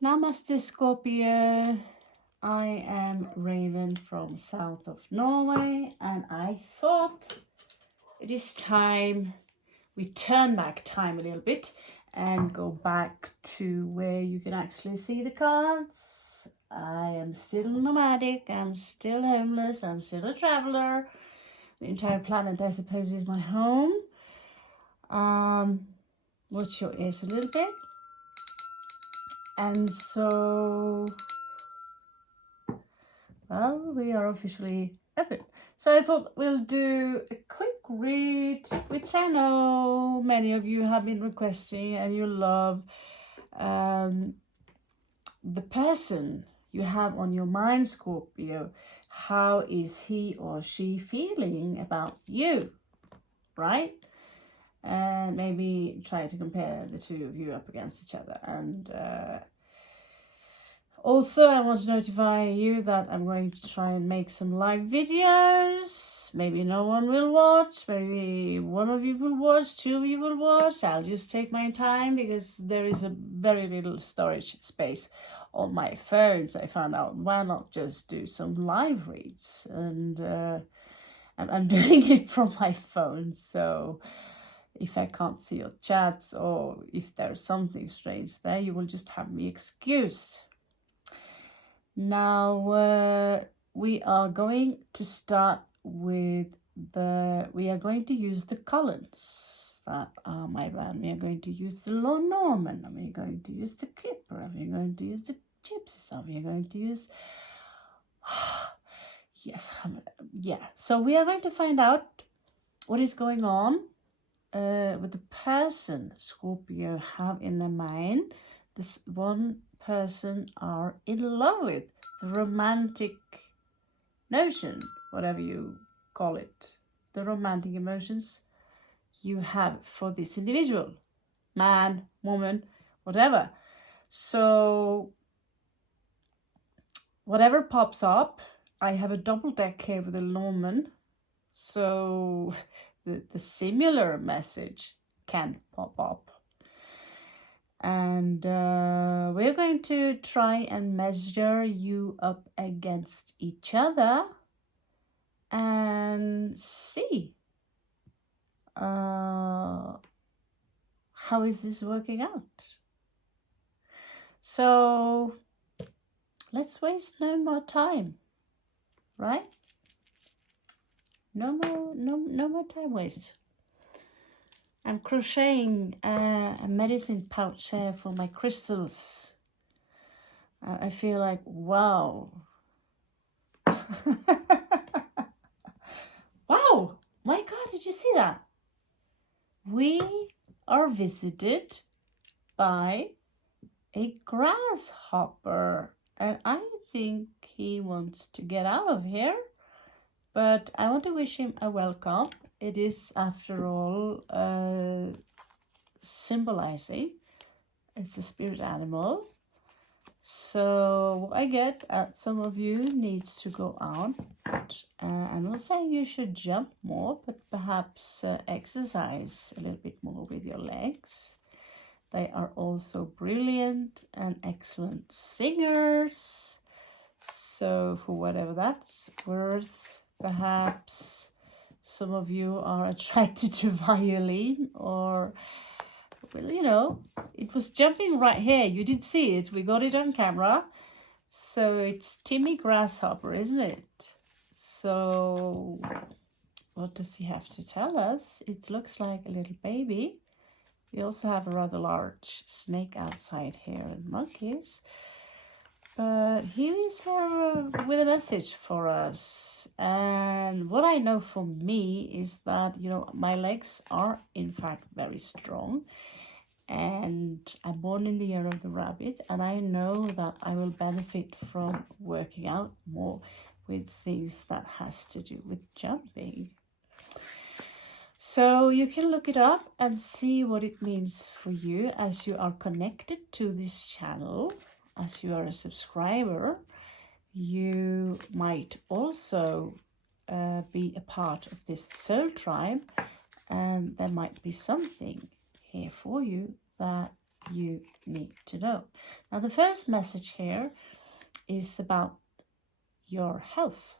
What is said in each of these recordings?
Namaste Scorpio. I am Raven from south of Norway, and I thought it is time we turn back time a little bit and go back to where you can actually see the cards. I am still nomadic, I'm still homeless, I'm still a traveler. The entire planet, I suppose, is my home. Watch your ears a little bit. And so, well, we are officially open. So I thought we'll do a quick read, which I know many of you have been requesting and you love. The person you have on your mind, Scorpio, how is he or she feeling about you, right? And maybe try to compare the two of you up against each other. And also, I want to notify you that I'm going to try and make some live videos. Maybe no one will watch, maybe one of you will watch, two of you will watch. I'll just take my time because there is a very little storage space on my phone. So I found out, why not just do some live reads? And I'm doing it from my phone, so if I can't see your chats or if there's something strange there, you will just have me excused. Now, we are going to start with we are going to use the colors that are my brand. We are going to use the Norman, and we're going to use the Kipper, and we're going to use the Gypsies, and we're going to use, yes, yeah. So we are going to find out what is going on with the person Scorpio have in their mind. This one person are in love with, the romantic notion, whatever you call it, the romantic emotions you have for this individual, man, woman, whatever. So whatever pops up, I have a double deck here with a Norman, so the similar message can pop up. And we're going to try and measure you up against each other and see how is this working out. So let's waste no more time, right? No more time waste. I'm crocheting a medicine pouch here for my crystals. I feel like, wow. Wow, my God, did you see that? We are visited by a grasshopper, and I think he wants to get out of here, but I want to wish him a welcome. It is, after all, symbolizing it's a spirit animal. So I get some of you needs to go out. I'm not saying you should jump more, but perhaps exercise a little bit more with your legs. They are also brilliant and excellent singers. So for whatever that's worth, perhaps some of you are attracted to violin, or, well, you know, it was jumping right here. You did see it. We got it on camera. So it's Timmy Grasshopper, isn't it? So what does he have to tell us? It looks like a little baby. We also have a rather large snake outside here and monkeys. But he is here with a message for us. And what I know for me is that, you know, my legs are in fact very strong. And I'm born in the year of the rabbit. And I know that I will benefit from working out more with things that has to do with jumping. So you can look it up and see what it means for you as you are connected to this channel. As you are a subscriber, you might also be a part of this soul tribe, and there might be something here for you that you need to know. Now, the first message here is about your health.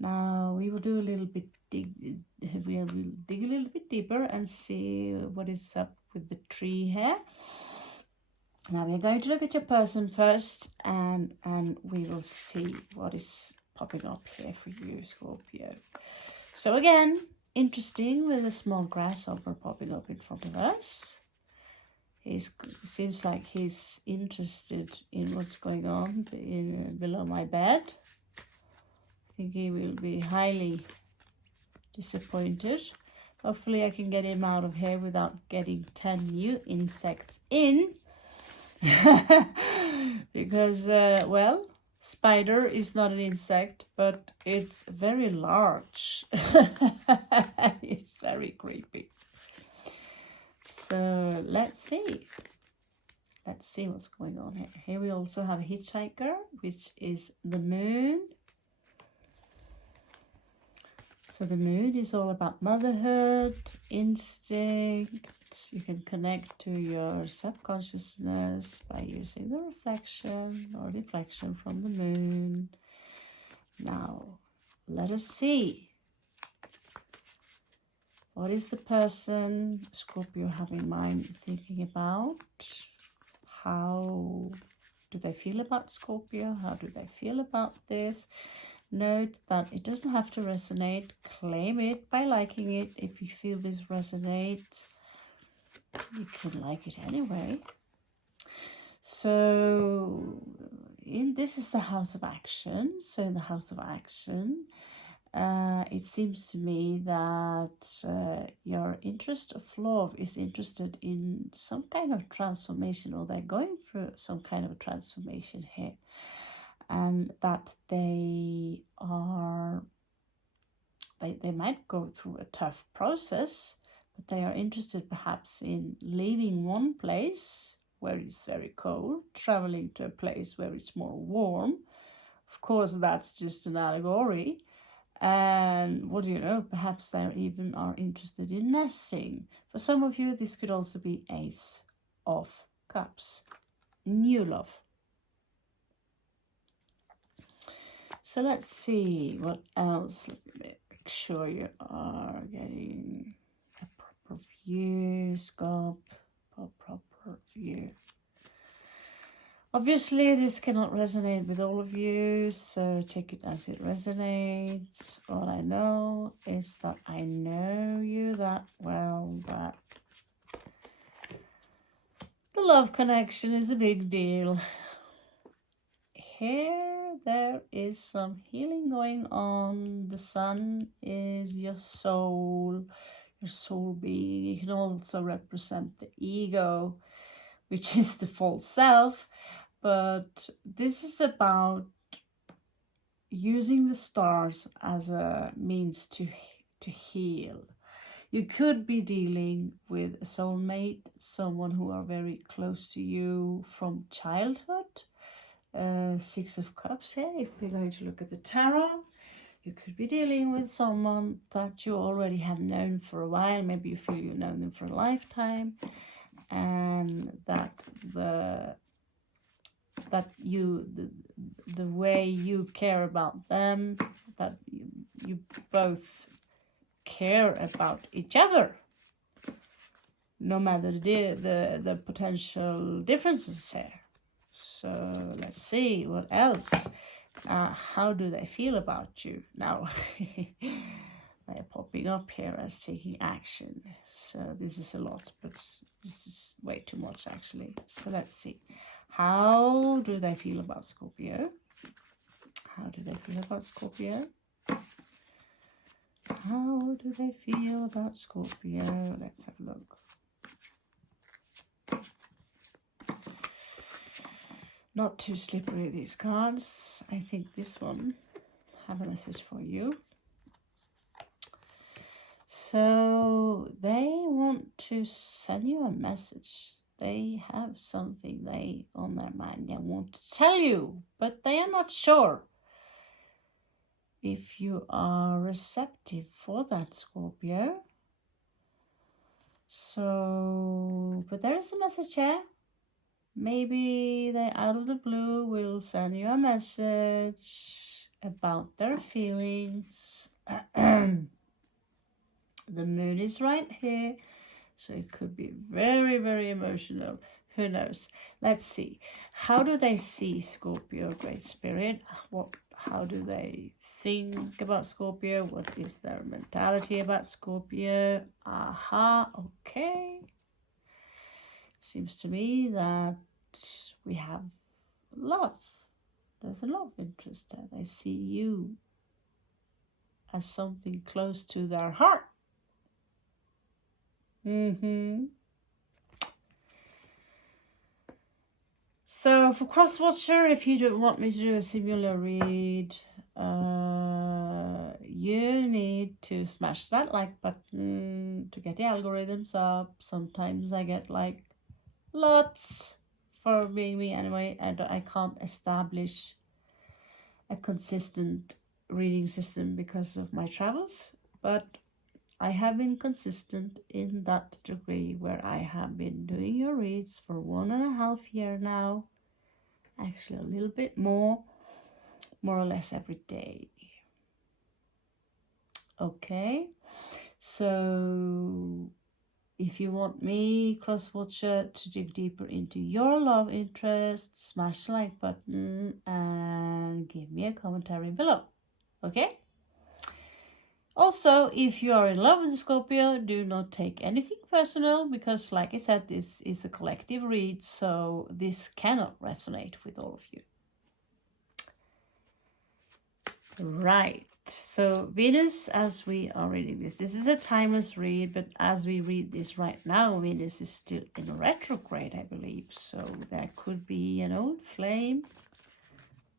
Now, we will do a little bit we will dig a little bit deeper and see what is up with the tree here. Now, we're going to look at your person first, and we will see what is popping up here for you, Scorpio. So again, interesting with a small grasshopper popping up in front of us. It seems like he's interested in what's going on below my bed. I think he will be highly disappointed. Hopefully I can get him out of here without getting 10 new insects in. Because, well, spider is not an insect, but it's very large. It's very creepy. So let's see. Let's see what's going on here. Here we also have a hitchhiker, which is the moon. So the moon is all about motherhood, instinct. You can connect to your subconsciousness by using the reflection or deflection from the moon. Now, let us see. What is the person Scorpio have in mind thinking about? How do they feel about Scorpio? How do they feel about this? Note that it doesn't have to resonate. Claim it by liking it. If you feel this resonates, you can like it anyway. So this is the house of action. So in the house of action, it seems to me that your interest of love is interested in some kind of transformation, or they're going through some kind of transformation here, and that they might go through a tough process, but they are interested perhaps in leaving one place where it's very cold, traveling to a place where it's more warm. Of course, that's just an allegory. And what do you know, perhaps they even are interested in nesting. For some of you, this could also be Ace of Cups, new love. So let's see what else. Make sure you are getting a proper view, scope, a proper view. Obviously, this cannot resonate with all of you, so take it as it resonates. All I know is that I know you that well, that the love connection is a big deal. Here, there is some healing going on. The sun is your soul being. It can also represent the ego, which is the false self. But this is about using the stars as a means to heal. You could be dealing with a soulmate, someone who are very close to you from childhood. Six of Cups here, if we're going to look at the tarot. You could be dealing with someone that you already have known for a while. Maybe you feel you've known them for a lifetime, and that the way you care about them, that you both care about each other, no matter the potential differences here. So let's see what else. How do they feel about you now? They're popping up here as taking action. So this is a lot, but this is way too much actually. So let's see. How do they feel about Scorpio? How do they feel about Scorpio? How do they feel about Scorpio? Let's have a look. Not too slippery, these cards. I think this one have a message for you. So they want to send you a message. They have something on their mind they want to tell you, but they are not sure if you are receptive for that, Scorpio. So, but there is a message here. Maybe they out of the blue will send you a message about their feelings. The moon is right here, so it could be very, very emotional. Who knows? Let's see. How do they see Scorpio, Great Spirit? How do they think about Scorpio? What is their mentality about Scorpio? Aha, okay. Seems to me that we have love. There's a love interest there. They see you as something close to their heart. So for cross-watcher, if you don't want me to do a similar read, you need to smash that like button to get the algorithms up. Sometimes I get like lots for being me anyway, and I can't establish a consistent reading system because of my travels, but I have been consistent in that degree where I have been doing your reads for 1.5 years now, actually a little bit more or less every day. Okay, so if you want me, cross-watcher, to dig deeper into your love interest, smash the like button and give me a commentary below. Okay? Also, if you are in love with Scorpio, do not take anything personal because, like I said, this is a collective read, so this cannot resonate with all of you. Right. So Venus, as we are reading this is a timeless read, but as we read this right now, Venus is still in retrograde, I believe. So there could be an old flame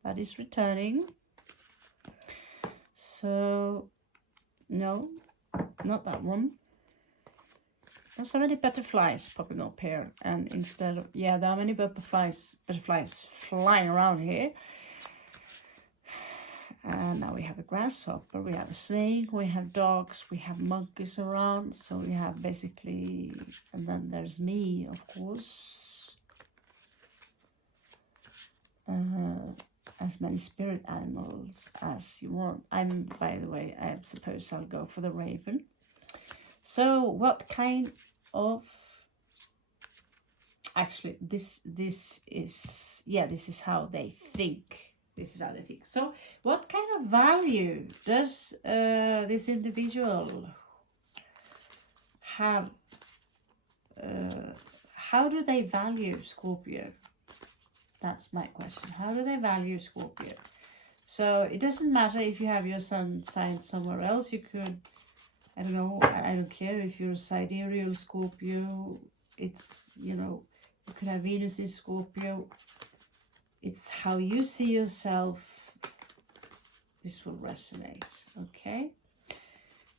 that is returning. So, no, not that one. There's so many butterflies popping up here. And instead of, yeah, there are many butterflies flying around here. And now we have a grasshopper, we have a snake, we have dogs, we have monkeys around. So we have basically, and then there's me, of course. As many spirit animals as you want. By the way, I suppose I'll go for the raven. So what kind of, actually this is how they think. This is how they think. So what kind of value does this individual have? How do they value Scorpio? That's my question. How do they value Scorpio? So it doesn't matter if you have your sun sign somewhere else. You could, I don't know, I don't care if you're a sidereal Scorpio. It's, you know, you could have Venus in Scorpio. It's how you see yourself. This will resonate, okay?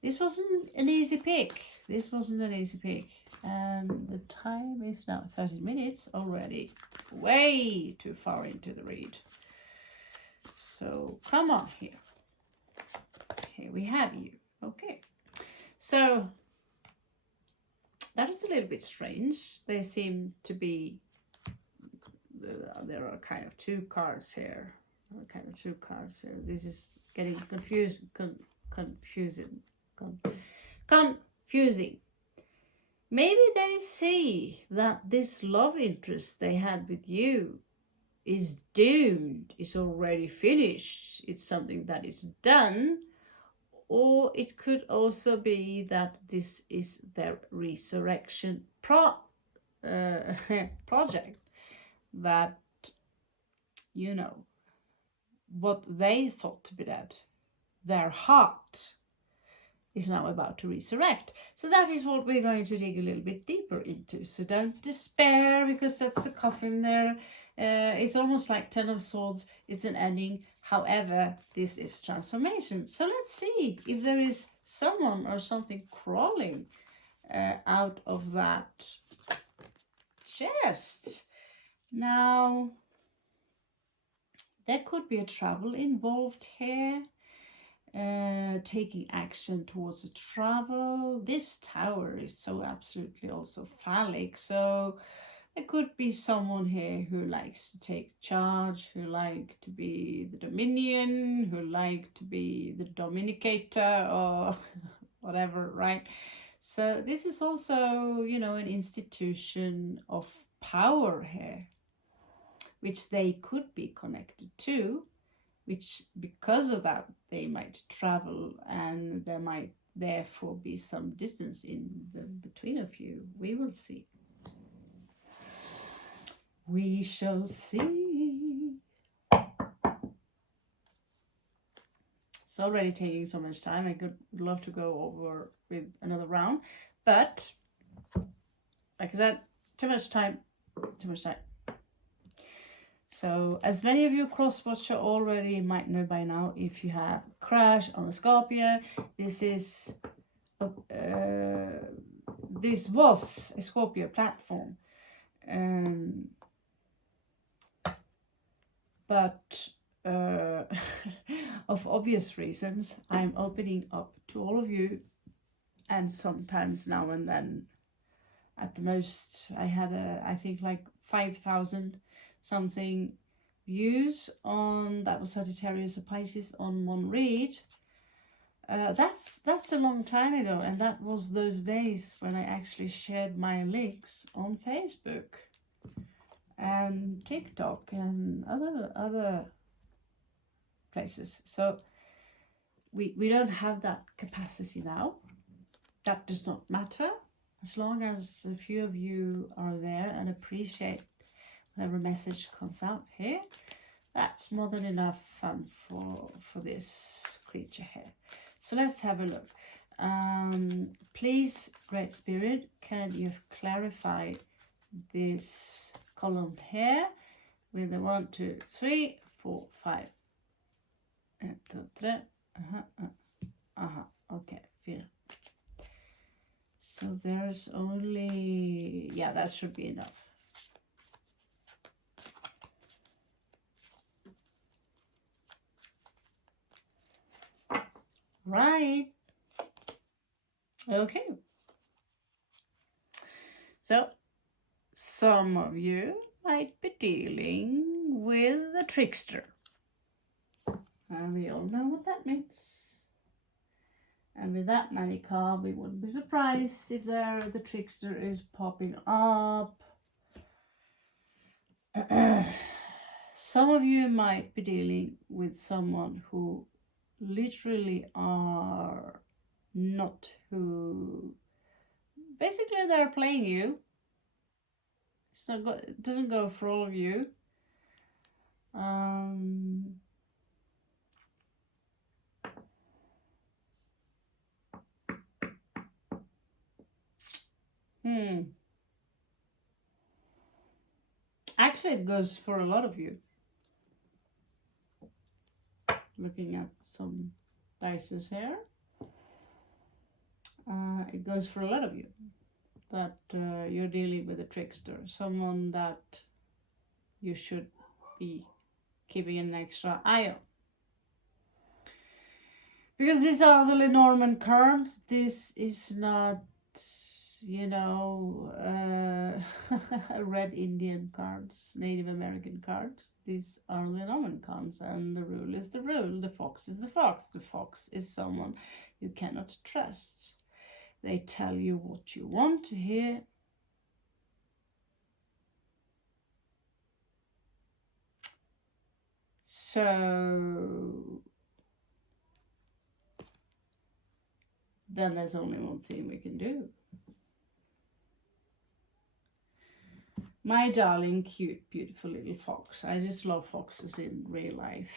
This wasn't an easy pick. This wasn't an easy pick. And the time is now 30 minutes already. Way too far into the read. So come on here. Here we have you. Okay. So that is a little bit strange. They seem to be, there are kind of two cards here. This is getting confusing. Maybe they see that this love interest they had with you is doomed, is already finished. It's something that is done. Or it could also be that this is their resurrection project. That, you know, what they thought to be dead, their heart is now about to resurrect. So that is what we're going to dig a little bit deeper into. So don't despair, because that's a coffin there. It's almost like 10 of Swords. It's an ending. However, this is transformation. So let's see if there is someone or something crawling out of that chest. Now, there could be a trouble involved here. taking action towards a travel. This tower is so absolutely also phallic. So there could be someone here who likes to take charge, who like to be the dominion, who like to be the dominicator or whatever, right? So this is also, you know, an institution of power here, which they could be connected to, which because of that they might travel, and there might therefore be some distance in the between of you. We will see. We shall see. It's already taking so much time. I could love to go over with another round, but like I said, too much time. So as many of you cross-watcher already might know by now, if you have crash on a Scorpio, this was a Scorpio platform. But of obvious reasons, I'm opening up to all of you, and sometimes now and then, at the most, I had I think like 5,000 something views on, that was Sagittarius or Pisces on one read. That's a long time ago, and that was those days when I actually shared my links on Facebook and TikTok and other places. So we don't have that capacity now. That does not matter, as long as a few of you are there and appreciate whatever message comes out here. That's more than enough fun for this creature here. So let's have a look. Please, Great Spirit, can you clarify this column here with the 1, 2, 3, 4, 5. 1, 2, 3. Okay, feel. So there's only, yeah, that should be enough. Right. Okay. So some of you might be dealing with a trickster. And we all know what that means. And with that many cards, we wouldn't be surprised if the trickster is popping up. Some of you might be dealing with someone who literally are not who. Basically, they're playing you. It's not it doesn't go for all of you. Actually, it goes for a lot of you. Looking at some dices here. It goes for a lot of you. That you're dealing with a trickster. Someone that you should be keeping an extra eye on. Because these are the Lenormand cards. This is not, you know, Red Indian cards, Native American cards. These are Lenormand cards, and the rule is the rule. The fox is the fox. The fox is someone you cannot trust. They tell you what you want to hear. So then there's only one thing we can do. My darling, cute, beautiful little fox. I just love foxes in real life.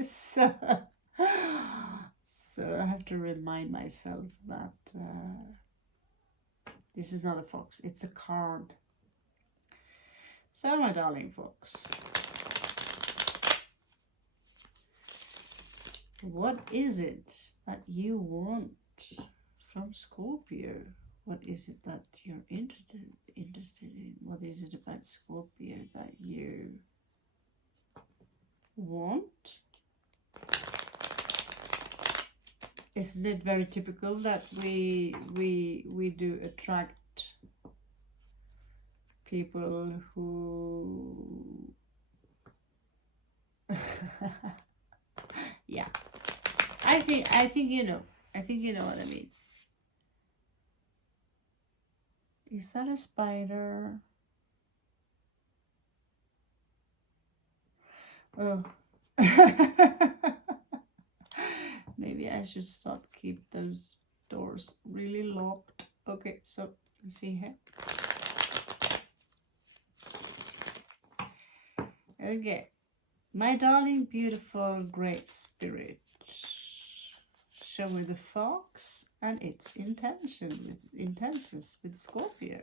So I have to remind myself that this is not a fox, it's a card. So, my darling fox, what is it that you want from Scorpio? What is it that you're interested in? What is it about Scorpio that you want? Isn't it very typical that we do attract people who yeah, I think you know. I think you know what I mean. Is that a spider? Oh. Maybe I should start keep those doors really locked. Okay, so let's see here. Okay. My darling, beautiful, great spirit, show me the fox and its intentions with Scorpio.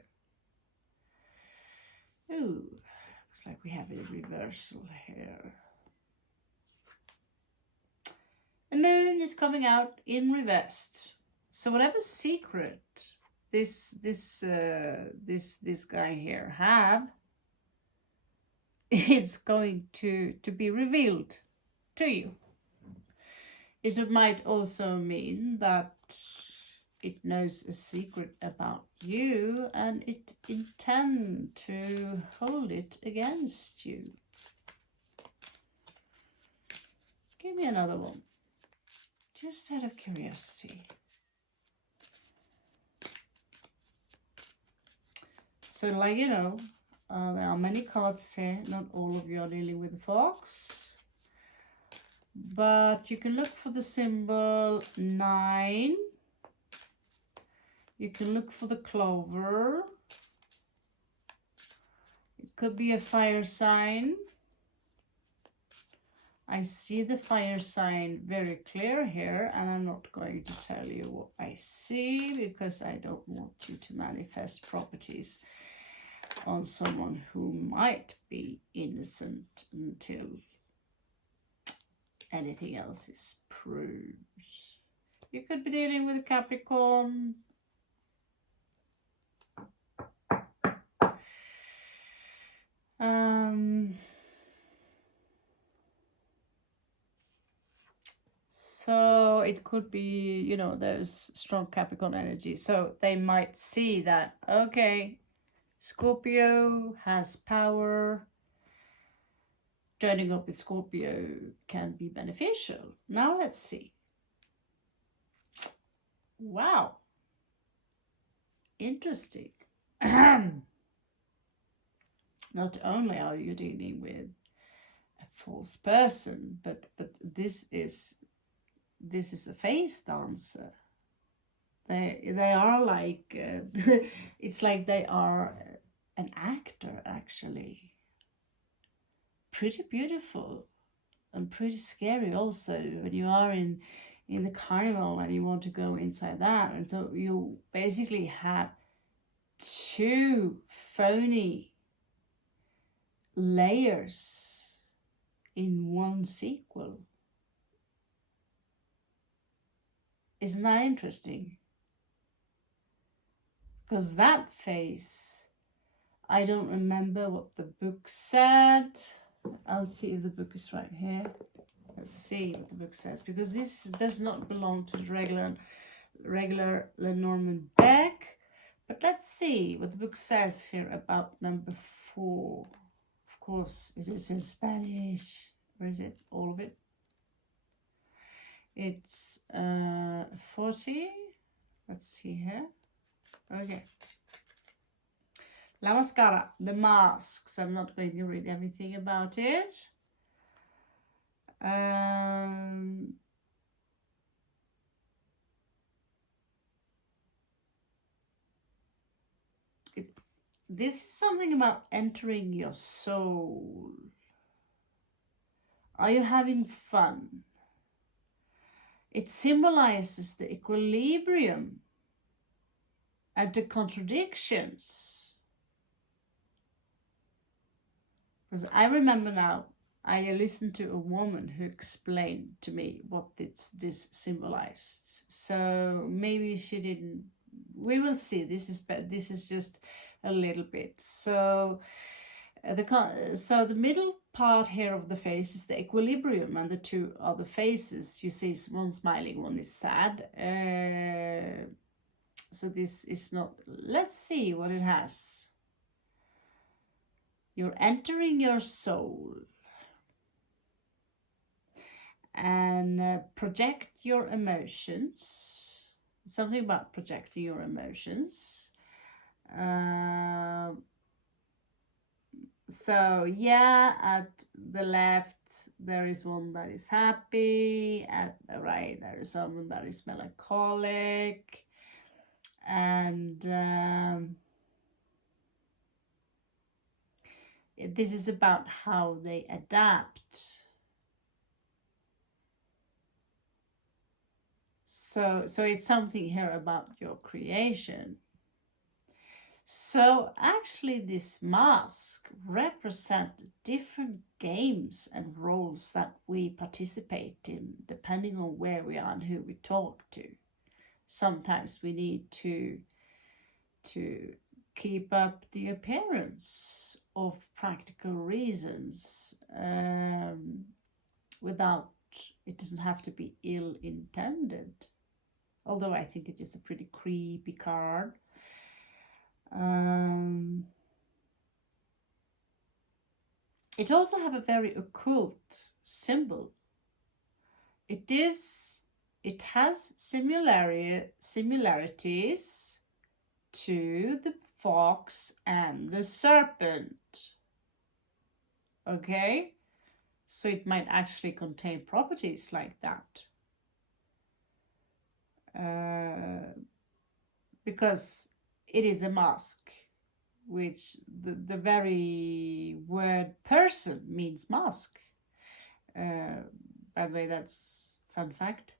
Ooh, looks like we have a reversal here. The moon is coming out in reversed. So whatever secret this guy here have, it's going to be revealed to you. It might also mean that it knows a secret about you and it intends to hold it against you. Give me another one, just out of curiosity. So, like, you know, there are many cards here. Not all of you are dealing with the fox. But you can look for the symbol 9. You can look for the clover. It could be a fire sign. I see the fire sign very clear here, and I'm not going to tell you what I see because I don't want you to manifest properties on someone who might be innocent until anything else is proved. You could be dealing with a Capricorn. So it could be, you know, there's strong Capricorn energy. So they might see that, okay, Scorpio has power. Turning up with Scorpio can be beneficial. Now let's see. Wow. Interesting. Not only are you dealing with a false person, but this is a face dancer. They are like it's like they are an actor, actually. Pretty beautiful and pretty scary also when you are in the carnival and you want to go inside that. And so you basically have 2 phony layers in one sequel. Isn't that interesting? Because that face, I don't remember what the book said. I'll see if the book is right here. Let's see what the book says, because this does not belong to the regular Lenormand deck. But let's see what the book says here about number 4. Of course, it is in Spanish. Where is it? All of it. It's 40. Let's see here. Okay. La Mascara, the masks. I'm not going to read everything about it. This is something about entering your soul. Are you having fun? It symbolizes the equilibrium and the contradictions. Because I remember now, I listened to a woman who explained to me what this symbolized. So maybe she didn't. We will see. This is just a little bit. So the middle part here of the face is the equilibrium, and the two other faces, you see, one smiling, one is sad. So this is not, let's see what it has. You're entering your soul and project your emotions. Something about projecting your emotions. So yeah, at the left there is one that is happy, at the right there is someone that is melancholic, and this is about how they adapt. So it's something here about your creation. So actually this mask represents different games and roles that we participate in depending on where we are and who we talk to. Sometimes we need to keep up the appearance of practical reasons without, it doesn't have to be ill-intended. Although I think it is a pretty creepy card. It also have a very occult symbol. It has similarities to the fox and the serpent. Okay, so it might actually contain properties like that. Because it is a mask, which the very word person means mask. By the way, that's fun fact.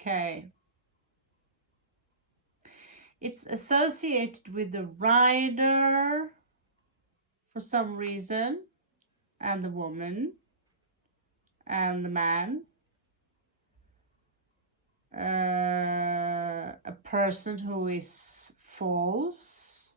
Okay. It's associated with the rider for some reason, and the woman, and the man. A person who is false.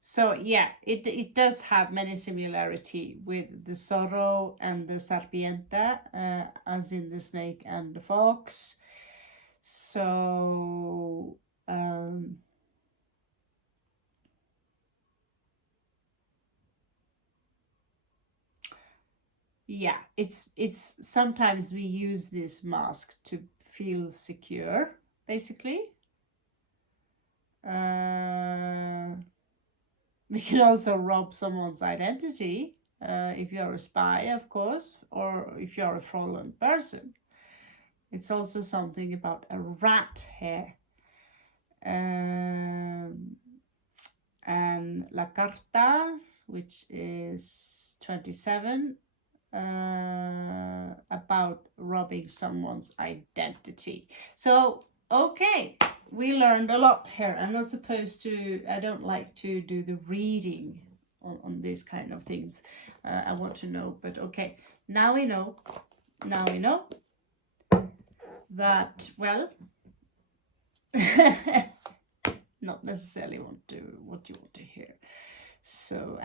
So yeah, it does have many similarity with the Zorro and the Serpiente, as in the snake and the fox. So yeah, it's sometimes we use this mask to feel secure, basically. We can also rob someone's identity, if you're a spy, of course, or if you're a fraudulent person. It's also something about a rat here. And La Carta, which is 27, about robbing someone's identity. So, okay, we learned a lot here. I'm not supposed to, I don't like to do the reading on these kind of things. I want to know, but okay, now we know that, well, not necessarily what you want to hear. So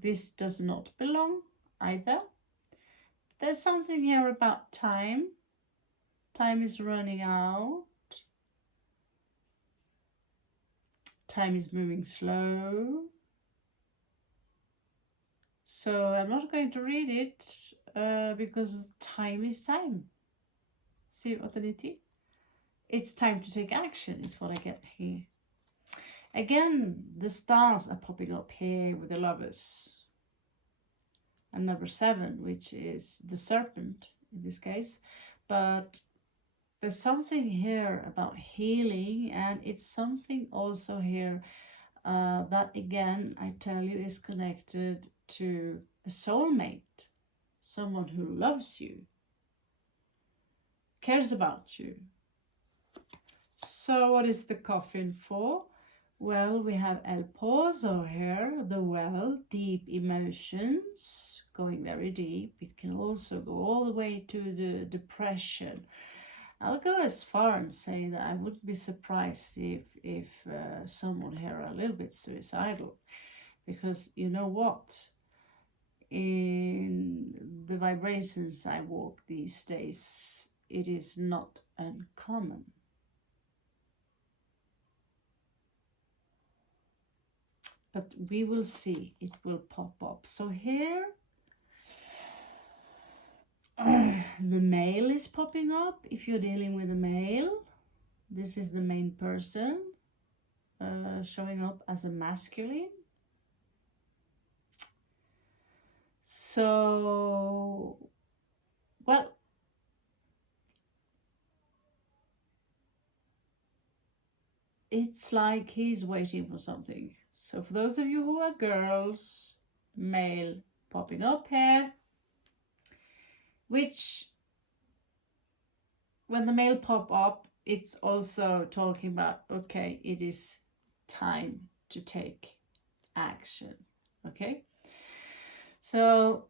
this does not belong either. There's something here about time. Time is running out. Time is moving slow. So I'm not going to read it because time is time. See what it is? It's time to take action is what I get here. Again, the stars are popping up here with the lovers. And number 7, which is the serpent in this case. But there's something here about healing, and it's something also here that, again, I tell you, is connected to a soulmate, someone who loves you, cares about you. So what is the coffin for? Well, we have El Pozo here, the well, deep emotions, going very deep. It can also go all the way to the depression. I'll go as far and say that I wouldn't be surprised if someone here are a little bit suicidal, because you know what? In the vibrations I walk these days, it is not uncommon. But we will see, it will pop up. So here, the male is popping up. If you're dealing with a male, this is the main person showing up as a masculine. So, well, it's like he's waiting for something. So for those of you who are girls, male popping up here, which when the male pop up, it's also talking about, okay, it is time to take action. Okay, so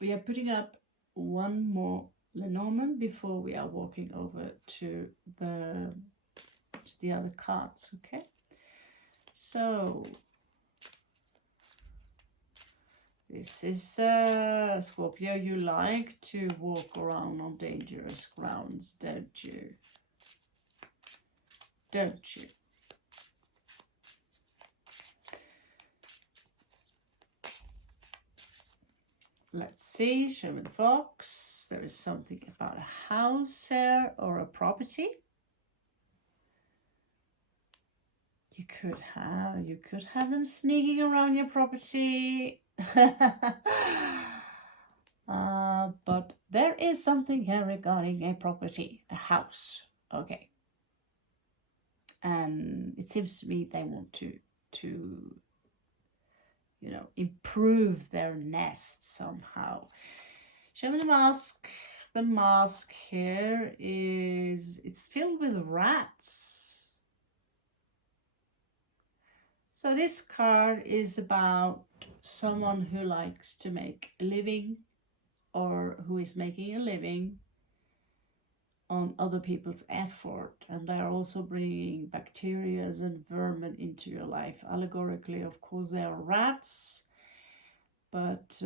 we are putting up one more Lenormand before we are walking over to the other cards. Okay, so this is Scorpio. You like to walk around on dangerous grounds, don't you? Don't you? Let's see, show me the fox. There is something about a house here or a property. You could have them sneaking around your property. But there is something here regarding a property, a house. Okay. And it seems to me they want to you know, improve their nest somehow. Show me the mask. The mask here it's filled with rats. So this card is about someone who likes to make a living, or who is making a living on other people's effort, and they are also bringing bacteria and vermin into your life. Allegorically, of course, they are rats, but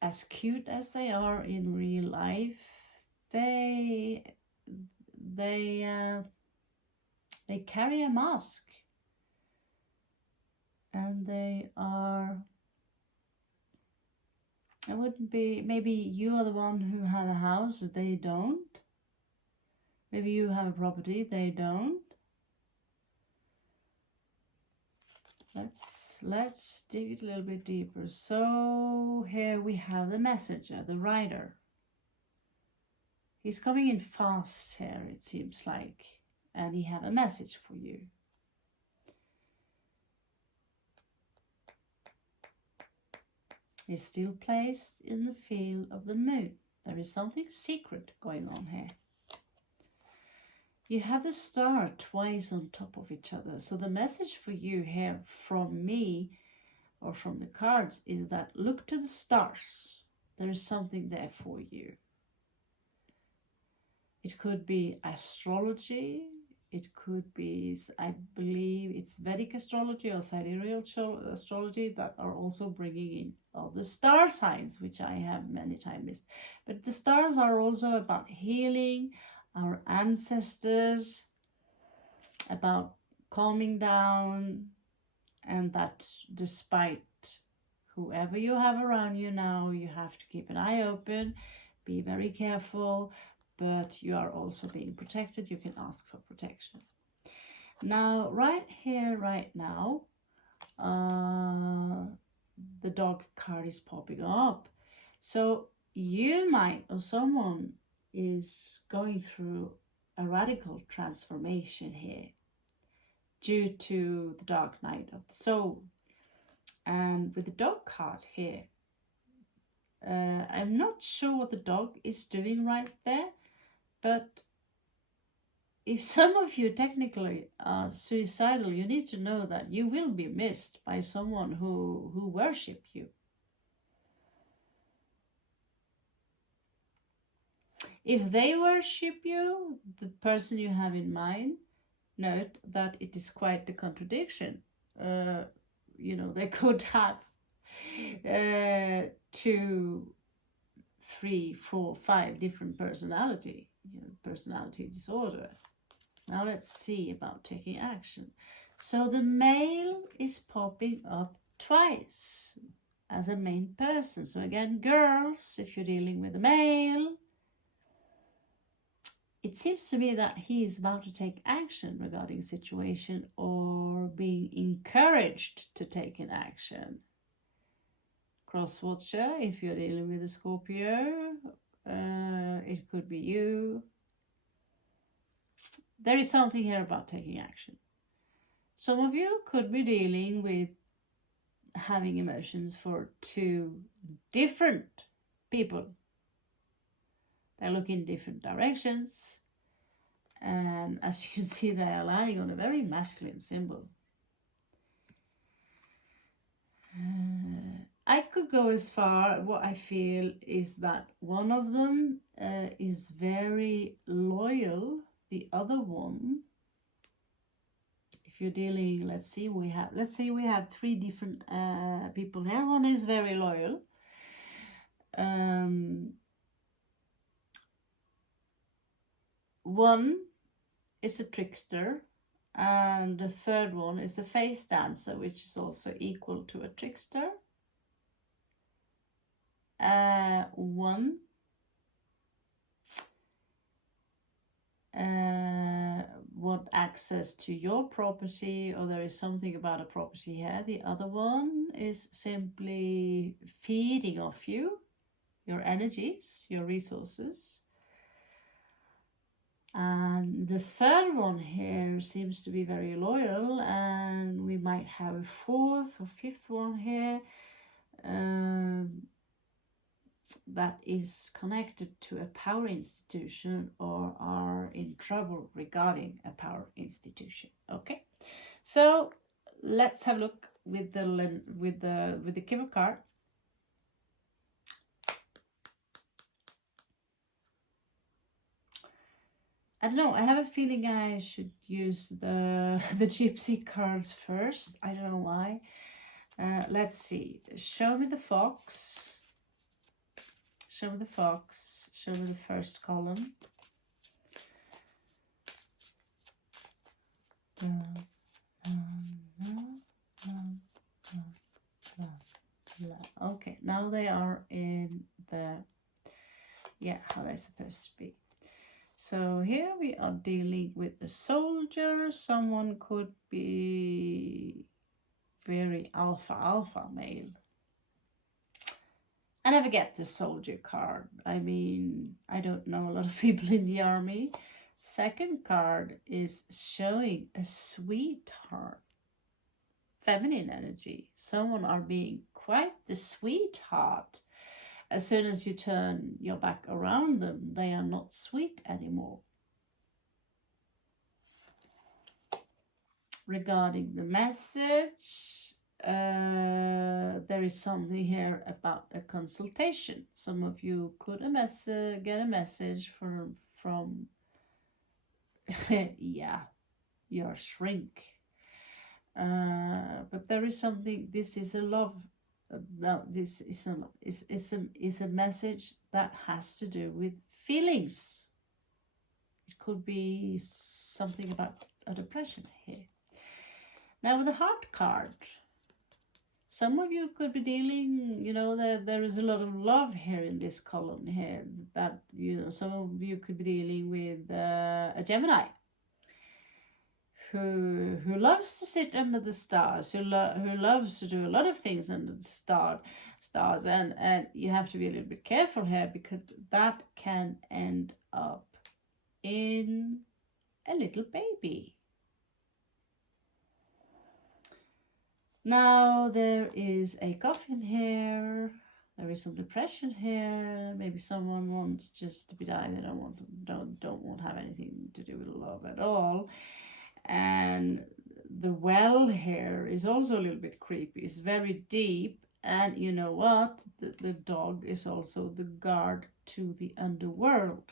as cute as they are in real life, they carry a mask, and they are. It wouldn't be, maybe you are the one who have a house, they don't. Maybe you have a property, they don't. Let's dig it a little bit deeper. So here we have the messenger, the rider. He's coming in fast here, it seems like, and he have a message for you. Is still placed in the field of the moon. There is something secret going on here. You have the star twice on top of each other. So the message for you here from me, or from the cards, is that look to the stars. There is something there for you. It could be astrology. It could be, I believe it's Vedic astrology or sidereal astrology that are also bringing in all the star signs, which I have many times missed. But the stars are also about healing, our ancestors, about calming down, and that despite whoever you have around you now, you have to keep an eye open, be very careful, but you are also being protected. You can ask for protection. Now, right here, right now, the dog card is popping up. So you might, or someone is going through a radical transformation here due to the dark night of the soul. And with the dog card here, I'm not sure what the dog is doing right there, but if some of you technically are suicidal, you need to know that you will be missed by someone who worship you. If they worship you, the person you have in mind, note that it is quite the contradiction. They could have 2, 3, 4, 5 different personality disorder. Now let's see about taking action. So the male is popping up twice as a main person. So again, girls, if you're dealing with a male, it seems to me that he is about to take action regarding a situation or being encouraged to take an action. Cross-watcher, if you're dealing with a Scorpio, it could be you. There is something here about taking action. Some of you could be dealing with having emotions for 2 different people. They look in different directions, and as you can see, they are lying on a very masculine symbol. I could go as far, what I feel is that one of them is very loyal. The other one, if you're dealing, let's say we have 3 different people here. One is very loyal. One is a trickster, and the third one is a face dancer, which is also equal to a trickster. One want access to your property, or there is something about a property here. The other one is simply feeding off you, your energies, your resources. And the third one here seems to be very loyal, and we might have a 4th or 5th one here that is connected to a power institution or are in trouble regarding a power institution. Okay, so let's have a look with the Kimmer card. I don't know, I have a feeling I should use the gypsy cards first. I don't know why. Let's see. Show me the fox. Show me the fox. Show me the first column. Okay, now they are in the, how they're supposed to be. So here we are dealing with a soldier. Someone could be very alpha male. I never get the soldier card. I mean, I don't know a lot of people in the army. Second card is showing a sweetheart, feminine energy. Someone are being quite the sweetheart. As soon as you turn your back around them, they are not sweet anymore. Regarding the message, there is something here about a consultation. Some of you could get a message from your shrink. But there is something, this is a love. Now this is a message that has to do with feelings. It could be something about a depression here. Now with the heart card, some of you could be dealing, there is a lot of love here in this column here, that some of you could be dealing with a Gemini who loves to sit under the stars, who loves to do a lot of things under the stars, and you have to be a little bit careful here, because that can end up in a little baby. Now there is a coffin here. There is some depression here. Maybe someone wants just to be dying. They don't want to have anything to do with love at all. And the well here is also a little bit creepy. It's very deep. And you know what? The dog is also the guard to the underworld.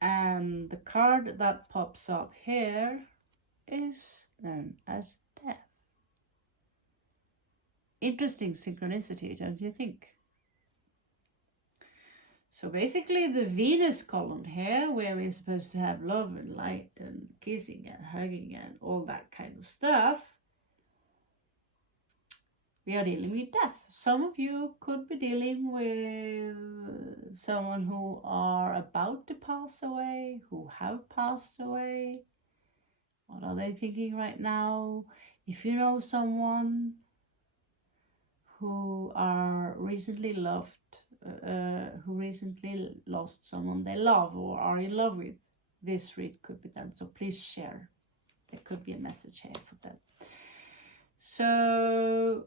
And the card that pops up here is known as death. Interesting synchronicity, don't you think? So basically the Venus column here, where we're supposed to have love and light and kissing and hugging and all that kind of stuff, we are dealing with death. Some of you could be dealing with someone who are about to pass away, who have passed away. What are they thinking right now? If you know someone who are recently loved, who recently lost someone they love or are in love with, this read could be done. So please share. There could be a message here for them. So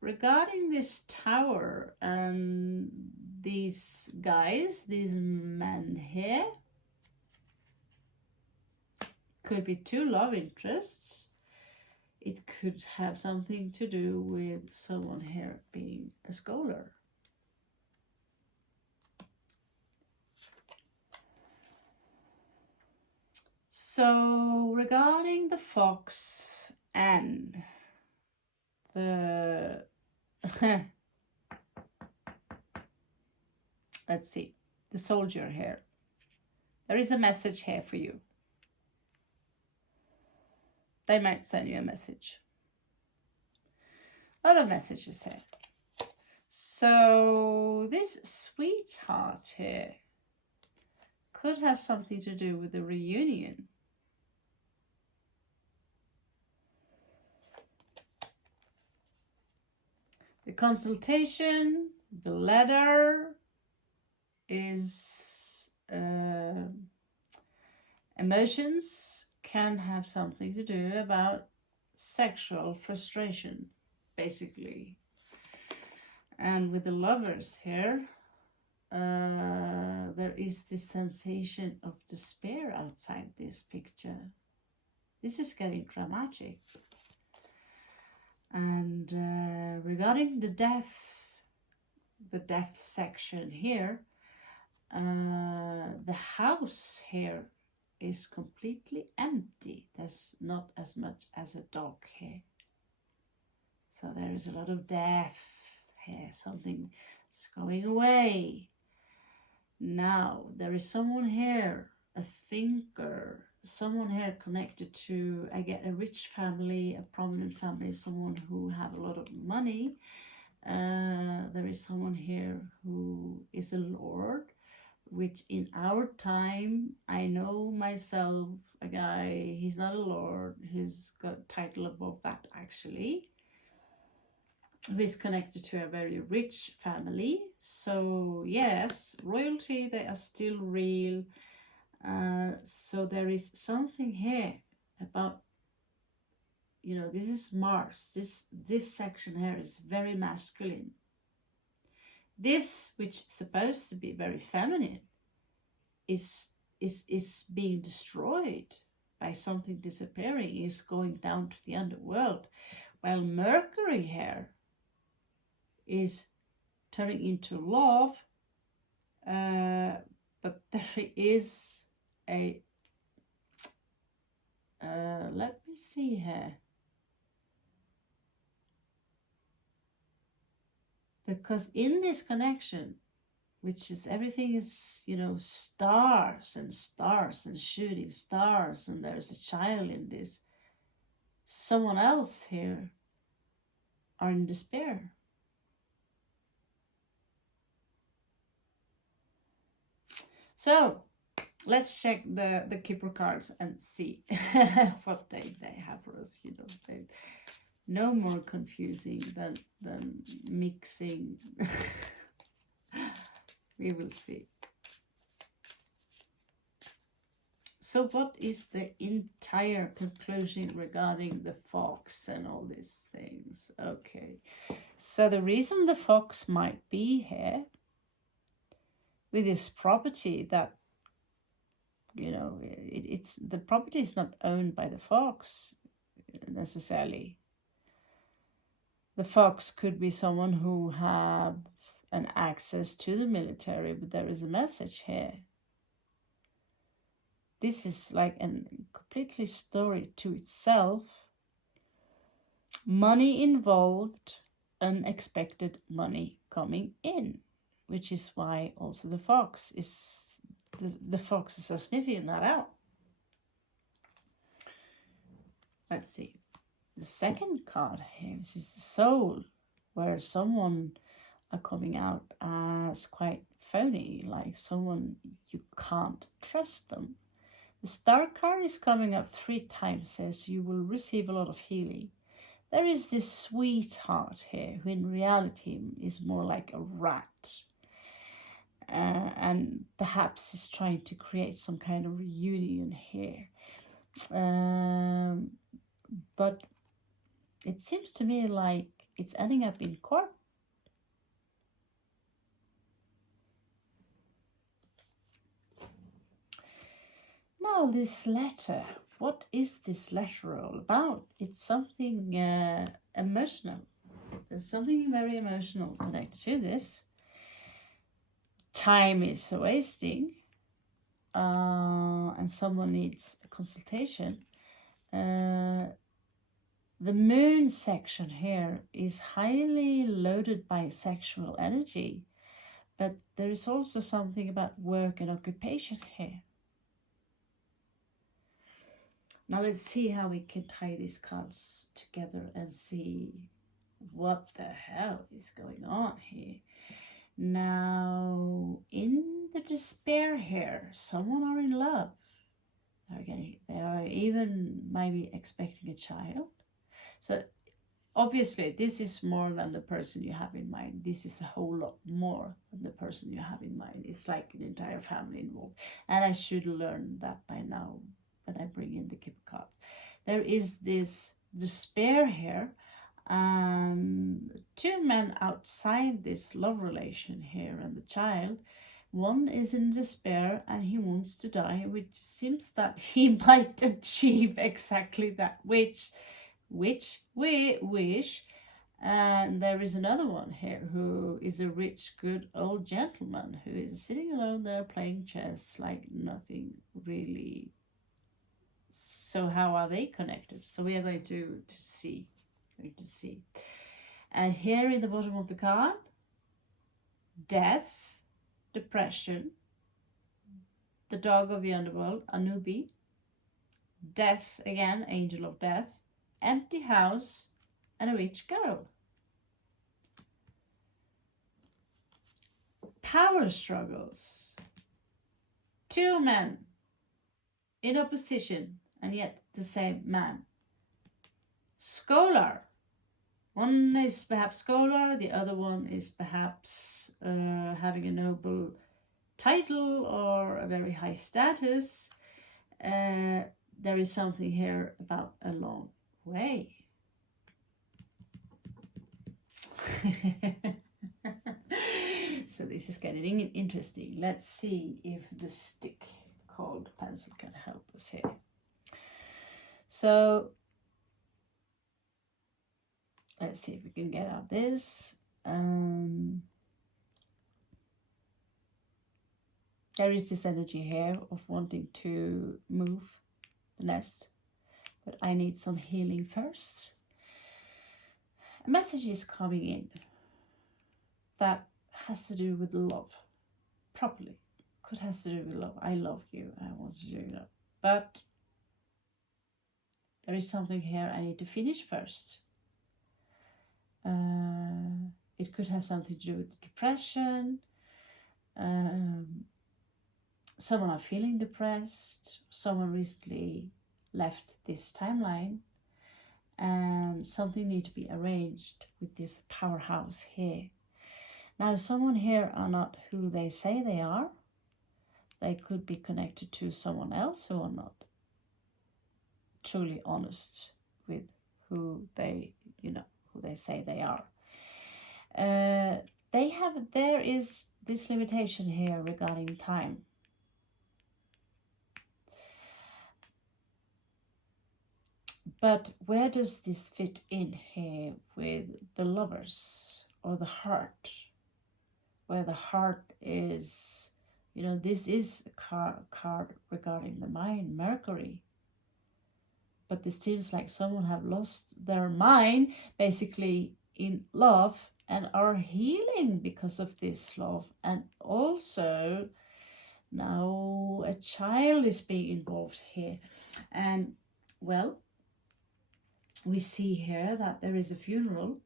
regarding this tower and these guys, these men here, could be two love interests. It could have something to do with someone here being a scholar. So regarding the fox and the let's see, the soldier here, there is a message here for you. They might send you a message. A lot of messages here. So this sweetheart here could have something to do with the reunion. The consultation, the letter is emotions can have something to do about sexual frustration, basically. And with the lovers here, there is this sensation of despair outside this picture. This is getting dramatic. And regarding the death section here, the house here is completely empty. There's not as much as a dog here. So there is a lot of death here. Something's going away. Now, there is someone here, a thinker, someone here connected to, I get a rich family, a prominent family, someone who have a lot of money. There is someone here who is a lord, which in our time, I know myself, a guy, he's not a lord, he's got a title above that actually, who is connected to a very rich family. So yes, royalty, they are still real. So there is something here about, you know, this is Mars. This section here is very masculine. This, which is supposed to be very feminine, is being destroyed by something disappearing, is going down to the underworld, while Mercury here is turning into love, but there is a let me see here, because in this connection, which is everything is, you know, stars and shooting stars, and there's a child in this, someone else here are in despair. So let's check the Keeper cards and see what they have for us. You know, no more confusing than mixing. We will see. So what is the entire conclusion regarding the fox and all these things? Okay. So the reason the fox might be here with this property that, you know, it's the property is not owned by the fox necessarily. The fox could be someone who have an access to the military, but there is a message here. This is like a completely story to itself. Money involved, unexpected money coming in, which is why also the fox is sniffing that out. Let's see. The second card here is the soul, where someone are coming out as quite phony, like someone you can't trust them. The star card is coming up 3 times, says you will receive a lot of healing. There is this sweetheart here who in reality is more like a rat. And perhaps is trying to create some kind of reunion here. But it seems to me like it's ending up in court. Now this letter, what is this letter all about? It's something emotional. There's something very emotional connected to this. Time is wasting, and someone needs a consultation. The moon section here is highly loaded by sexual energy, but there is also something about work and occupation here. Now let's see how we can tie these cards together and see what the hell is going on here. Now, in the despair here, someone are in love. Okay, they are even maybe expecting a child. So obviously this is more than the person you have in mind. This is a whole lot more than the person you have in mind. It's like an entire family involved. And I should learn that by now when I bring in the Keeper cards. There is this despair here. And 2 men outside this love relation here and the child. One is in despair and he wants to die, which seems that he might achieve exactly that which we wish. And there is another one here who is a rich, good old gentleman who is sitting alone there playing chess like nothing really. So how are they connected? So we are going to see. And here in the bottom of the card, death, depression, the dog of the underworld, Anubi, death again, angel of death, empty house, and a rich girl. Power struggles. 2 men in opposition and yet the same man. Scholar. One is perhaps scholar, the other one is perhaps having a noble title or a very high status. There is something here about a long way. So this is getting interesting. Let's see if the stick called pencil can help us here. So let's see if we can get out this. There is this energy here of wanting to move the nest, but I need some healing first. A message is coming in that has to do with love, properly. Has to do with love. I love you. I want to do that. But there is something here I need to finish first. It could have something to do with depression. Someone are feeling depressed. Someone recently left this timeline. And something needs to be arranged with this powerhouse here. Now, someone here are not who they say they are. they could be connected to someone else who are not truly honest with who they, who they say they are. There is this limitation here regarding time. But where does this fit in here with the Lovers or the heart? Where the heart is, this is a card regarding the mind, Mercury. But it seems like someone have lost their mind, basically in love, and are healing because of this love. And also, now a child is being involved here. And, well, we see here that there is a funeral.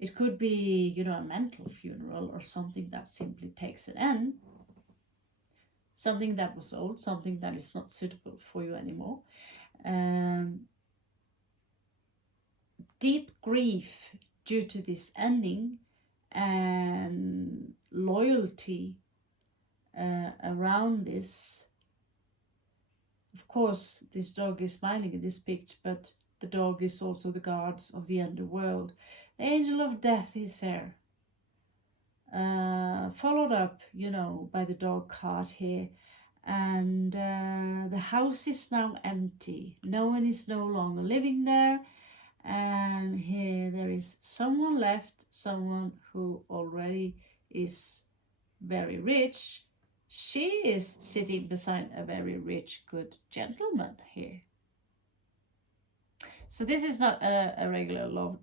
It could be, a mental funeral or something that simply takes an end. Something that was old, something that is not suitable for you anymore. Deep grief due to this ending, and loyalty around this. Of course, this dog is smiling in this picture, but the dog is also the guards of the underworld. The angel of death is there. Followed up, by the dog card here. And the house is now empty. No one is no longer living there. And here there is someone left, someone who already is very rich. She is sitting beside a very rich, good gentleman here. So this is not a regular love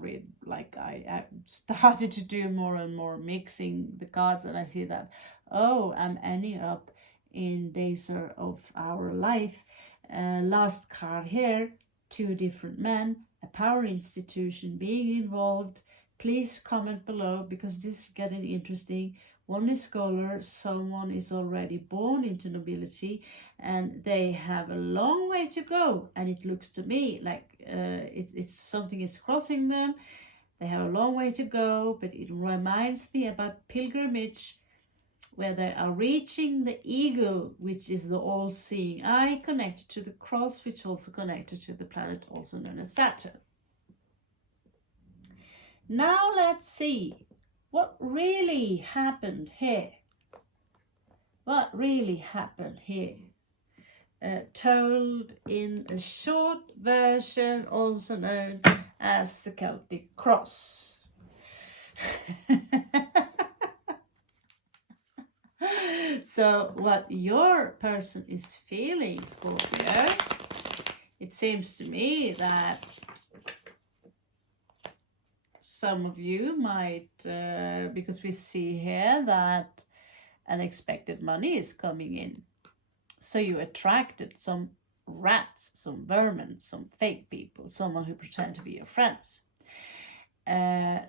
read. Like I started to do more and more mixing the cards, and I see that, I'm ending up in days of our life. Last card here, 2 different men, a power institution being involved. Please comment below, because this is getting interesting. One is scholar, someone is already born into nobility, and they have a long way to go. And it looks to me like it's something is crossing them. They have a long way to go, but it reminds me about pilgrimage, where they are reaching the eagle, which is the all-seeing eye, connected to the cross, which also connected to the planet also known as Saturn. Now let's see what really happened here. What really happened here? Told in a short version, also known as the Celtic Cross. So what your person is feeling, Scorpio, it seems to me that some of you might, because we see here that unexpected money is coming in. So you attracted some rats, some vermin, some fake people, someone who pretend to be your friends.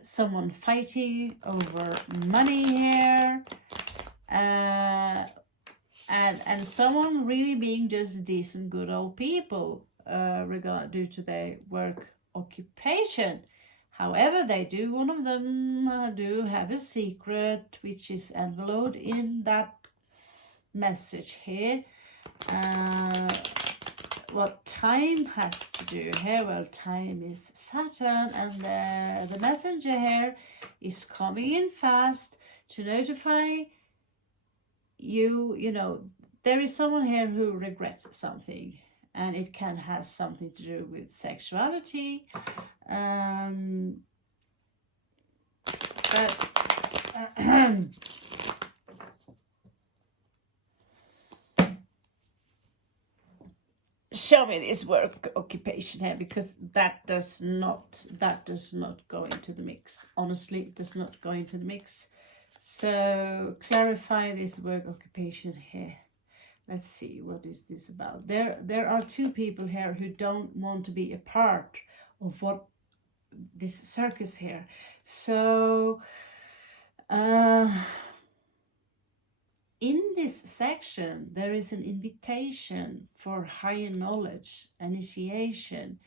Someone fighting over money here. And someone really being just decent, good old people due to their work occupation. However, one of them do have a secret, which is enveloped in that message here. What time has to do here? Well, time is Saturn, and the messenger here is coming in fast to notify you. There is someone here who regrets something, and it can have something to do with sexuality. Show me this work occupation here, because that does not go into the mix. Honestly, it does not go into the mix. So clarify this work occupation here. Let's see, what is this about? There are 2 people here who don't want to be a part of what this circus here. So in this section, there is an invitation for higher knowledge, initiation.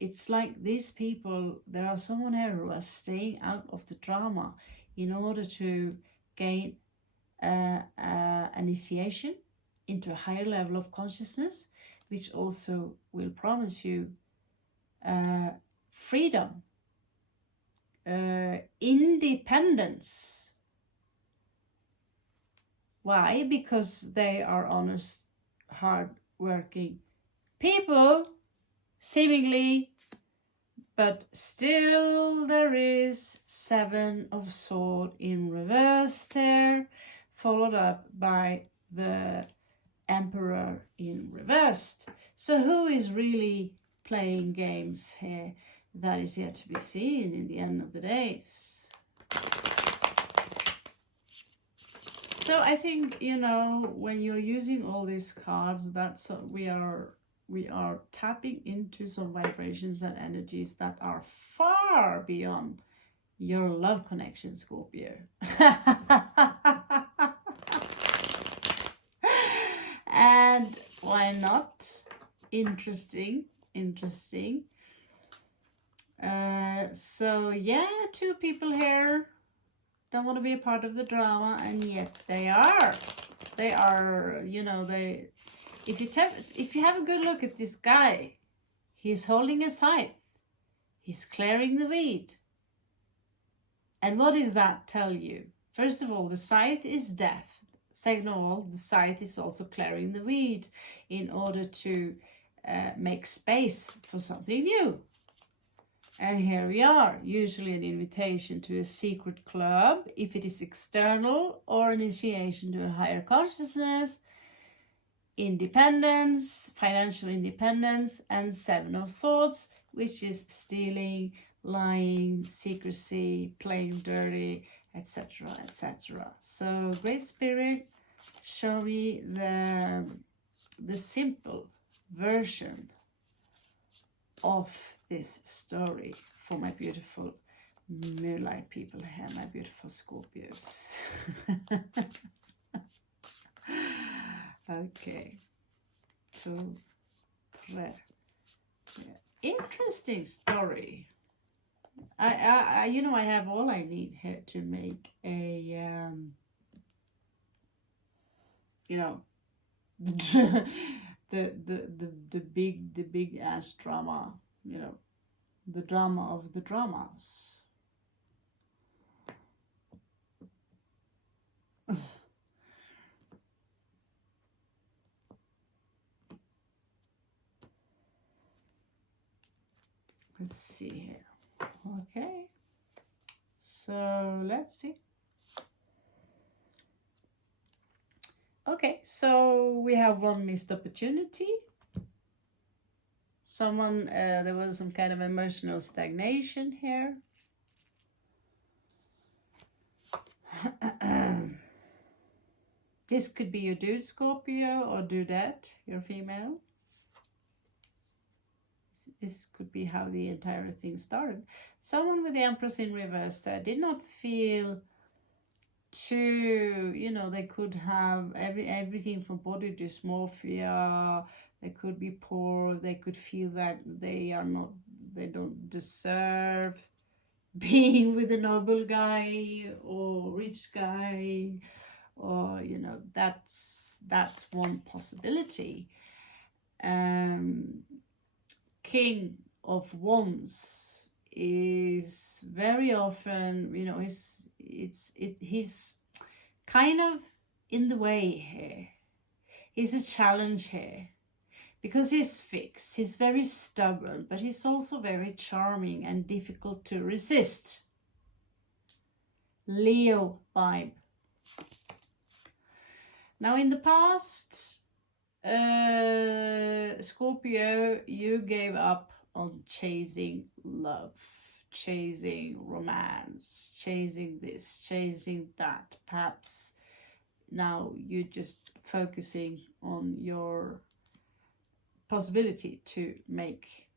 It's like these people, there are someone here who are staying out of the drama in order to gain initiation into a higher level of consciousness, which also will promise you freedom, independence. Why? Because they are honest, hard-working people, seemingly, but still there is 7 of Swords in reverse there, followed up by the Emperor in reversed. So who is really playing games here? That is yet to be seen in the end of the days. So I think, you know, when you're using all these cards, that's we are tapping into some vibrations and energies that are far beyond your love connection, Scorpio. And why not? Interesting. So yeah, 2 people here don't want to be a part of the drama, and yet they are, you know, if you have a good look at this guy, he's holding a scythe, he's clearing the weed. And what does that tell you? First of all, the scythe is death. Second of all, the scythe is also clearing the weed in order to make space for something new. And here we are, usually an invitation to a secret club, if it is external, or initiation to a higher consciousness, independence, financial independence, and 7 of Swords, which is stealing, lying, secrecy, playing dirty, etc., etc. So, Great Spirit, show me the simple version of this story for my beautiful Moonlight people here, my beautiful Scorpios. Okay. 2, 3. Yeah. Interesting story. I you know, I have all I need here to make a you know, the big ass drama, you know, the drama of the dramas. Let's see here. Okay, so let's see. Okay, so we have 1 missed opportunity. Someone, there was some kind of emotional stagnation here. This could be your dude, Scorpio, or dudette, your female. This could be how the entire thing started. Someone with the Empress in reverse there did not feel too, you know, they could have everything from body dysmorphia, they could be poor, they could feel that they don't deserve being with a noble guy or rich guy, or, you know, that's one possibility. King of Wands is very often, you know, he's kind of in the way here. He's a challenge here because he's fixed. He's very stubborn, but he's also very charming and difficult to resist. Leo vibe. Now, in the past, Scorpio, you gave up on chasing love, chasing romance, chasing this, chasing that. Perhaps now you're just focusing on your possibility to make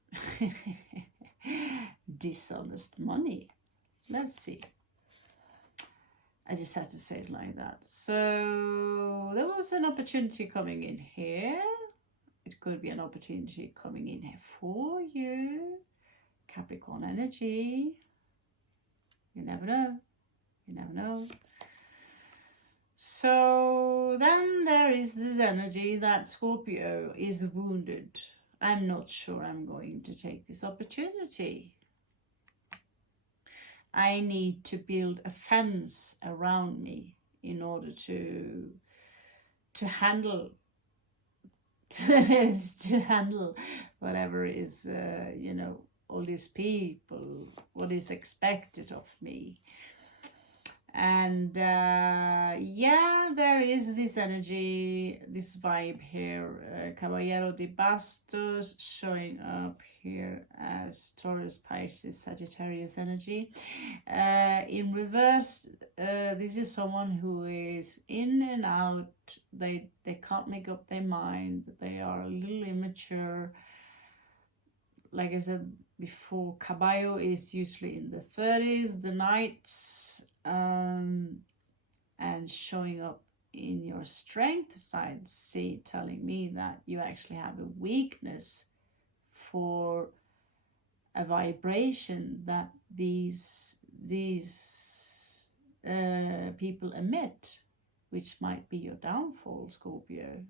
dishonest money. Let's see. I just had to say it like that. So there was an opportunity coming in here. It could be an opportunity coming in here for you. Capricorn energy. You never know. You never know. So then there is this energy that Scorpio is wounded. I'm not sure I'm going to take this opportunity. I need to build a fence around me in order to handle to handle whatever is all these people, what is expected of me. And yeah, there is this energy, this vibe here. Caballero de Bastos showing up here as Taurus, Pisces, Sagittarius energy. In reverse, this is someone who is in and out. They can't make up their mind. They are a little immature. Like I said before, Caballo is usually in the 30s, the Knights, and showing up in your strength side, see, telling me that you actually have a weakness for a vibration that these people emit, which might be your downfall, Scorpio.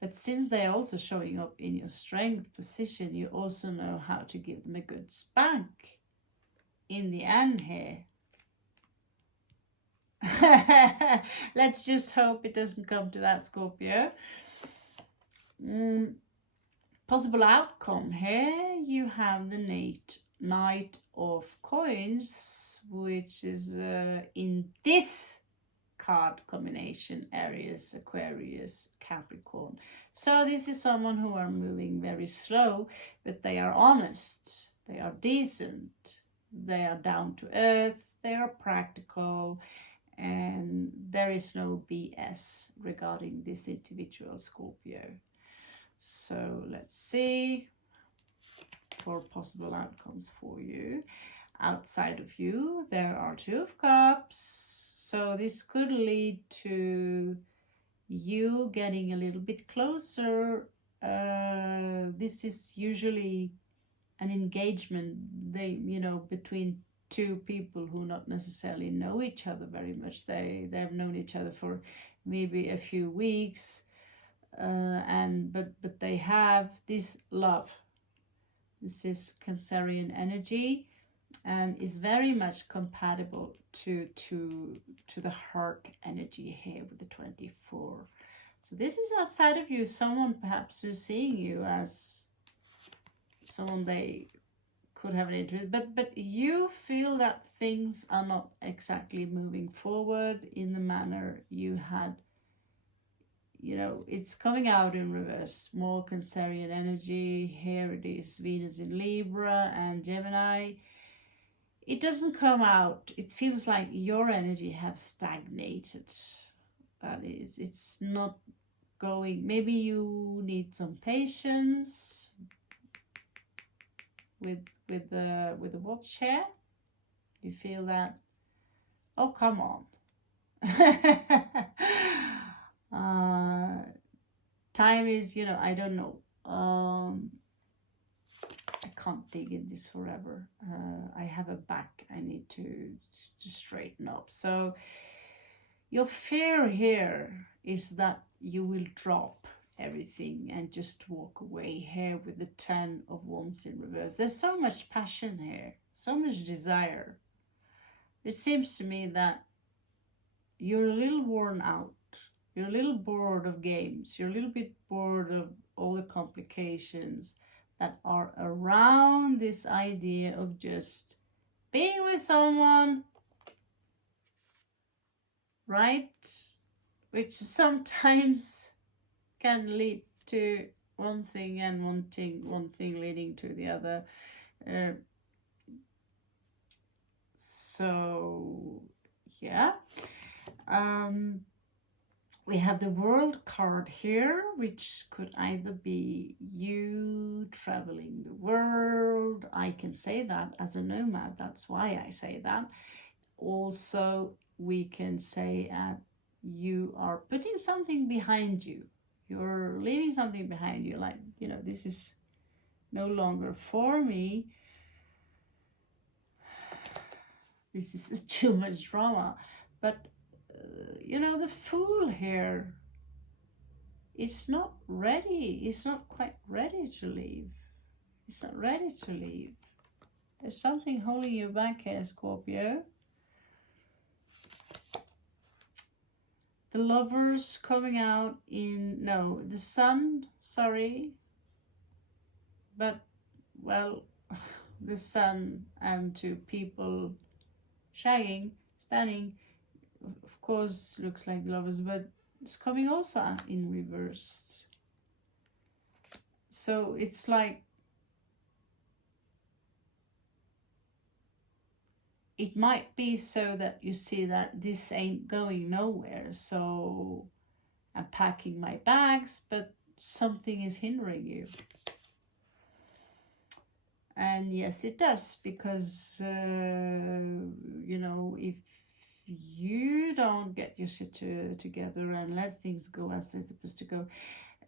But since they're also showing up in your strength position, you also know how to give them a good spank in the end here. Let's just hope it doesn't come to that, Scorpio. Possible outcome here, you have the Knight of Coins, which is in this card combination, Aries, Aquarius, Capricorn. So this is someone who are moving very slow, but they are honest, they are decent, they are down to earth, they are practical, and there is no BS regarding this individual, Scorpio. So let's see for possible outcomes for you. Outside of you, there are Two of Cups. So this could lead to you getting a little bit closer. This is usually an engagement, between two people who not necessarily know each other very much. They've known each other for maybe a few weeks, but they have this love. This is Cancerian energy, and is very much compatible to the heart energy here with the 24. So this is outside of you, someone perhaps who's seeing you as someone they could have an interest, but you feel that things are not exactly moving forward in the manner you had. It's coming out in reverse, more Cancerian energy. Here it is, Venus in Libra and Gemini. It doesn't come out. It feels like your energy have stagnated. That is, it's not going. Maybe you need some patience with the watch here. You feel that, oh, come on. Time is, I don't know. I can't dig in this forever. I have a back I need to straighten up. So your fear here is that you will drop everything and just walk away here with the 10 of Wands in reverse. There's so much passion here, so much desire. It seems to me that you're a little worn out. You're a little bored of games. You're a little bit bored of all the complications that are around this idea of just being with someone, right? Which sometimes can lead to one thing and one thing leading to the other. So yeah. We have the World card here, which could either be you traveling the world. I can say that as a nomad, that's why I say that. Also, we can say you are putting something behind you. You're leaving something behind you, like, this is no longer for me. This is too much drama. But you know, the Fool here is not ready. It's not quite ready to leave. It's not ready to leave. There's something holding you back here, Scorpio. The Lovers coming out in, no, the Sun, sorry. But, well, the Sun and two people shagging, standing, of course, looks like the Lovers, but it's coming also out in reverse. So it's like, it might be so that you see that this ain't going nowhere, so I'm packing my bags, but something is hindering you. And yes, it does, because, you know, if you don't get your shit together and let things go as they're supposed to go,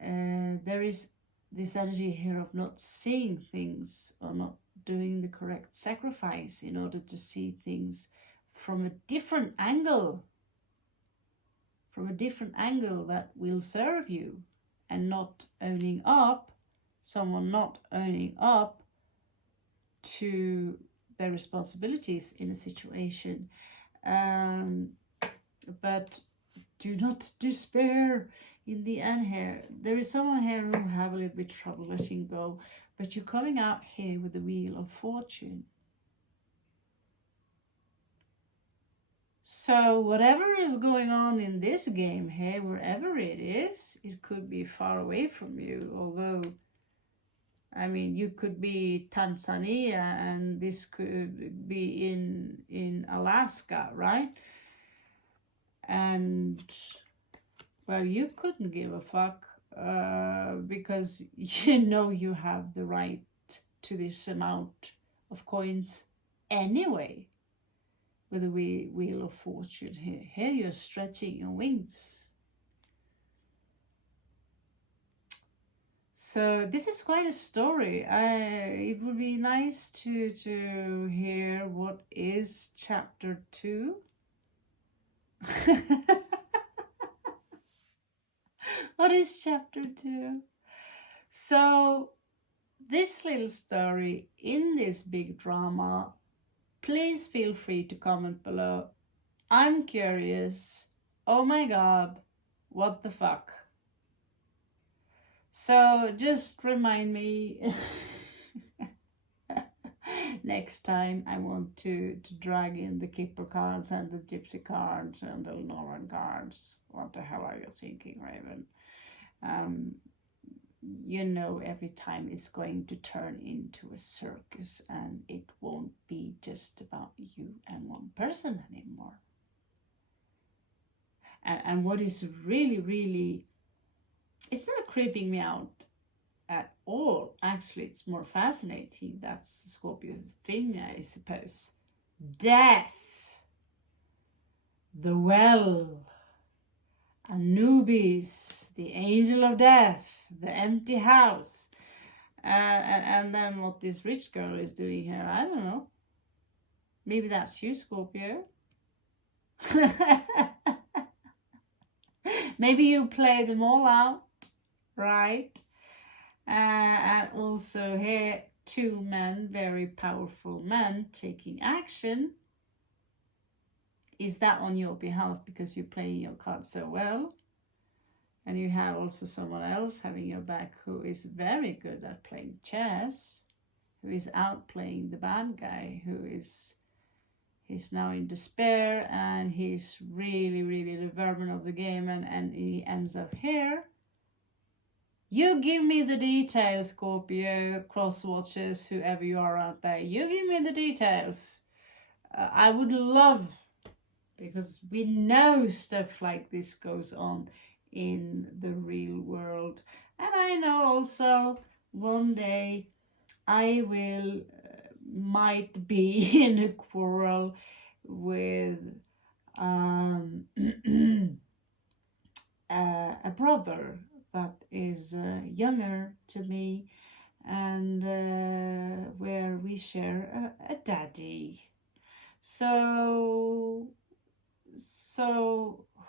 there is this energy here of not seeing things or not doing the correct sacrifice in order to see things from a different angle, that will serve you, and not owning up, someone not owning up to their responsibilities in a situation. But do not despair. In the end here, there is someone here who have a little bit trouble letting go, but you're coming out here with the Wheel of Fortune. So whatever is going on in this game here, wherever it is, it could be far away from you. Although, I mean, you could be Tanzania and this could be in Alaska, right? And, well, you couldn't give a fuck because you know you have the right to this amount of coins anyway. With the Wheel of Fortune here. Here you're stretching your wings. So this is quite a story. It would be nice to hear what is chapter 2. What is chapter 2? So this little story in this big drama, please feel free to comment below. I'm curious. Oh my god, what the fuck? So just remind me next time I want to drag in the Kipper cards and the Gypsy cards and the Northern cards. What the hell are you thinking, Raven? You know, every time it's going to turn into a circus, and it won't be just about you and one person anymore. And what is really, really, it's not creeping me out at all. Actually, it's more fascinating. That's Scorpio's thing, I suppose. Death. The Well. Anubis, the angel of death, the empty house, and then what this rich girl is doing here, I don't know. Maybe that's you, Scorpio. Maybe you play them all out, right? And also here, 2 men, very powerful men, taking action. Is that on your behalf because you're playing your cards so well? And you have also someone else having your back who is very good at playing chess, who is outplaying the bad guy, he's now in despair, and he's really, really the vermin of the game, and he ends up here. You give me the details, Scorpio, cross watchers, whoever you are out there. You give me the details. I would love, because we know stuff like this goes on in the real world. And I know also one day I will, might be in a quarrel with a brother that is younger to me, and where we share a daddy. So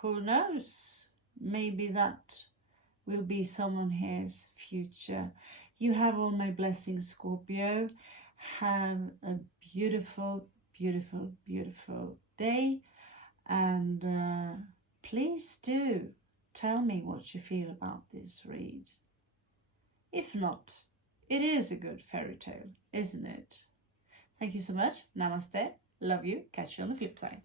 who knows? Maybe that will be someone here's future. You have all my blessings, Scorpio. Have a beautiful, beautiful, beautiful day. And please do tell me what you feel about this read. If not, it is a good fairy tale, isn't it? Thank you so much. Namaste. Love you. Catch you on the flip side.